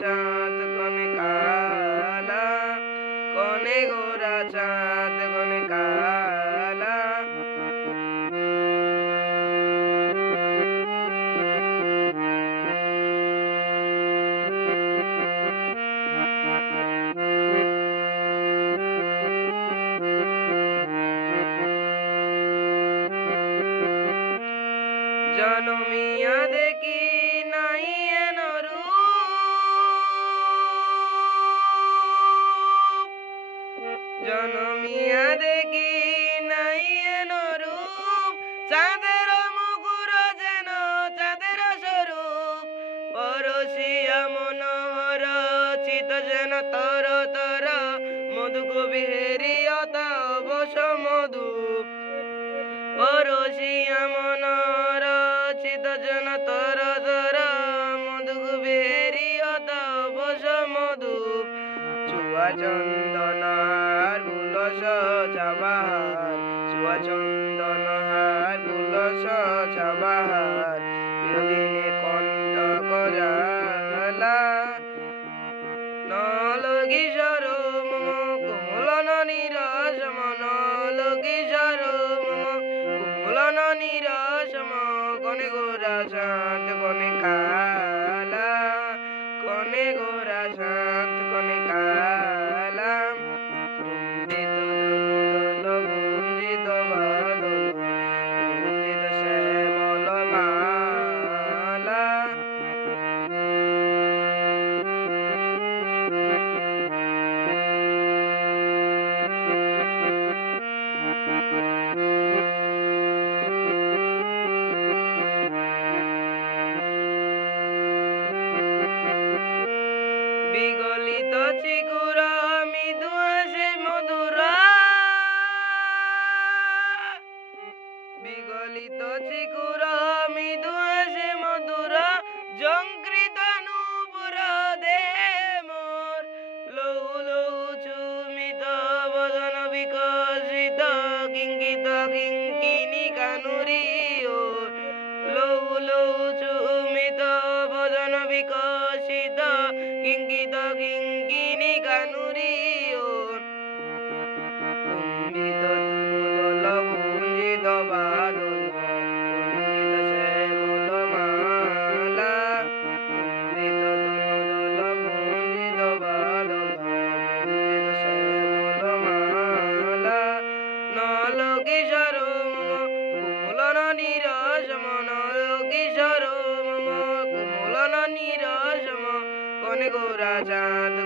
চাঁদ কনে কালা, কনে গোরা চাঁদ কনে কালা। জনমিয়া দেখি নাই এন রূপ, জনমিয়া দেখি নাই এন রূপ। চাঁদের মুকুর যেন চাঁদের স্বরূপ, পরশিয়া মনোহর চিত যেন তর তর। মধু কবিহেরি অতাবশ মধু, পরশিয়া মনোহর চিত যেন তর তর। মধু কবিহেরি অতাবশ মধু। চুয়া চন্দনহার বুলস চাবাহার, চুয়া চন্দনহার বুলস চাবাহার। যোগিনী কণ্টক জালা, নল কিশোর মম কোমলন নিরসম। নল কিশোর মম কোমলন নিরসম। কনে গোরা চাঁদ কনে কালা, কনে গোরা চাঁদ কনে কালা। গুঞ্জিত ধনুদল গুঞ্জিত বাদল, গুঞ্জিত শ্যামল মালা। বিগলিত চিগুর মৃদু হাসে মধুরা, বিগলিত চিগুর মৃদু হাসে মধুরা। ঝংকৃত নূপুর দেহে মোর, লহু লহু চুমিত বদন বিকশিত। কিঙ্কিত কিঙ্কিনী কানুরী ওর, লহু লহু চুমিত বদন বিকশিত। কিঙ্কিত কিঙ্কিনী কানুরী ওর। কুম্ভিত তনুদল গুঞ্জিত বাদল, গুঞ্জিত শ্যামল মালা। কুম্ভিত তনুদল গুঞ্জিত বাদল, গুঞ্জিত শ্যামল মালা। নল কিশোর মম কোমলন নিরসম, নল কিশোর মম কোমলন নিরসম। কনে গোরা চাঁদ